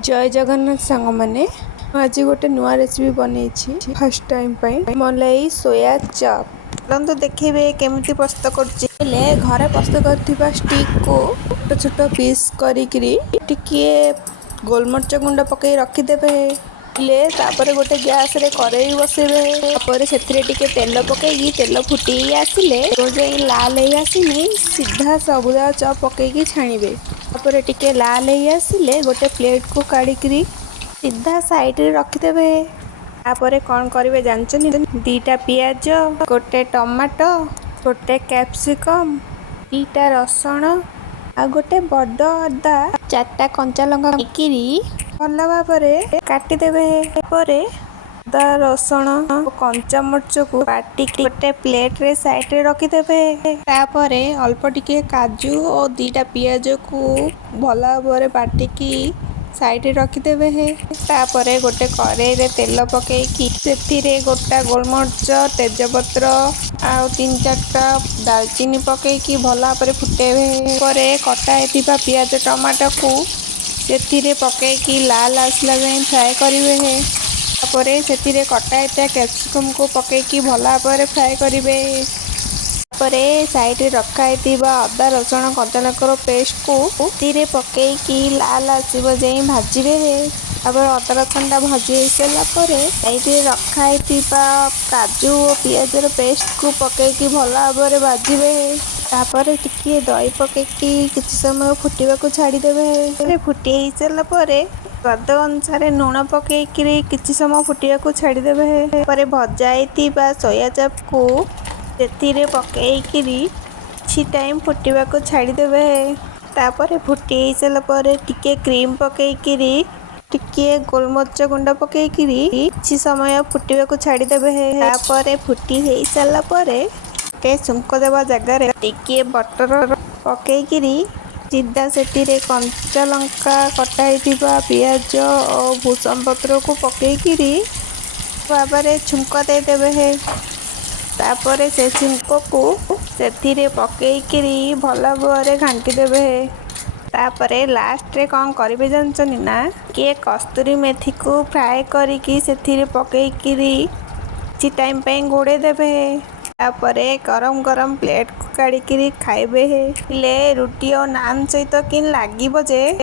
जय जगन्नाथ सांग मैंने आज गोटे नुआ रेसिपी बनई फर्स्ट टाइम मलाई सोया चाप तो देखेबे केमिति प्रस्तुत करले घरे प्रस्तुत करथिबा स्टिक को छोट छोट पीस करिकरी टिके गोलमरच गुंड पकई रखिदेबे तापर गोटे गैस रे करेई बसेबे तापर सेथिरे टिके तेल पकई तेल फुटी आसिले लाल हे आसिनी सीधा सबुदा चप पकई छाणीबे तापर टिके लाल हे आसिले गोटे प्लेट को काढ़ी सीधा साइड रे रखिदेबे तापर कौन करेंगे जानचनी दीटा पियाज गोटे टमाटो गोटे कैप्सिकम दीटा रसुण आ गोटे बड़ अदा चारटा कंचा लंका भल भाव काटिदेबे अदा रसुण कंचा मर्च को काटी गोटे प्लेट रे साइड रे रखिदेबे तापर अल्प टिके काजू और दीटा पियाज को भल भाव बाटिकी साइड रे रखिदेबे तापर गोटे कड़ाई रे तेल पकईकी से गोटा गोलमरच तेजपत्र आ 3-4टा दालचीनी पकईकी भल भाव फुटेबे कटा होइतिबा पियाज टमाटो को से पकईकी लाल आसला जाए फ्राए करेंगे तापर से कटा होइता कैप्सिकम को पकईकी भल भाव फ्राए करेंगे साइड रखाई अदा रसुण कंचा लंकार पेस्ट को पकईकी लाल आसब जाए भाजबे तापर अदा रसुण भाजी सारापर साइड रखाई काजू और पियाज पेस्ट को पकईकी भल भाव भाजबे तापर टिके दही पकईकी किसी समय फुटवा को छाड़ीदेवे फुटी सारापर स्वाद अनुसार लुण पकईकी किसी समय फुटवा को छाड़ीदेवे भजा सोया चाप को से पकईकी किसी टाइम फुटवा को छाड़ीदेवे तापर फुटी सारापर टिके क्रीम पकईकी टिके गोलमरच गुंड पकईकी किसी समय फुटवा को छाड़ीदेवे तापर फुटी हो सारापर छुंक देवा जगार टिके बटर पकईकी सीधा से कंचा लंका कटा होइतिबा पियाज और भूसम पत्र को पकईकी भाव छुंक देदेवे तापर से छुंक को से पकईकी भल भाव घांटी देवे तापर लास्ट रे कौन करेंगे जानचनी ना किए कस्तूरी मेथी को फ्राए करिकी से पकईकी किसी टाइम पे घोड़े देवे तापर गरम गरम प्लेट को काढ़ी खाइबे रुटी और नान सहित कि लागिबो जे।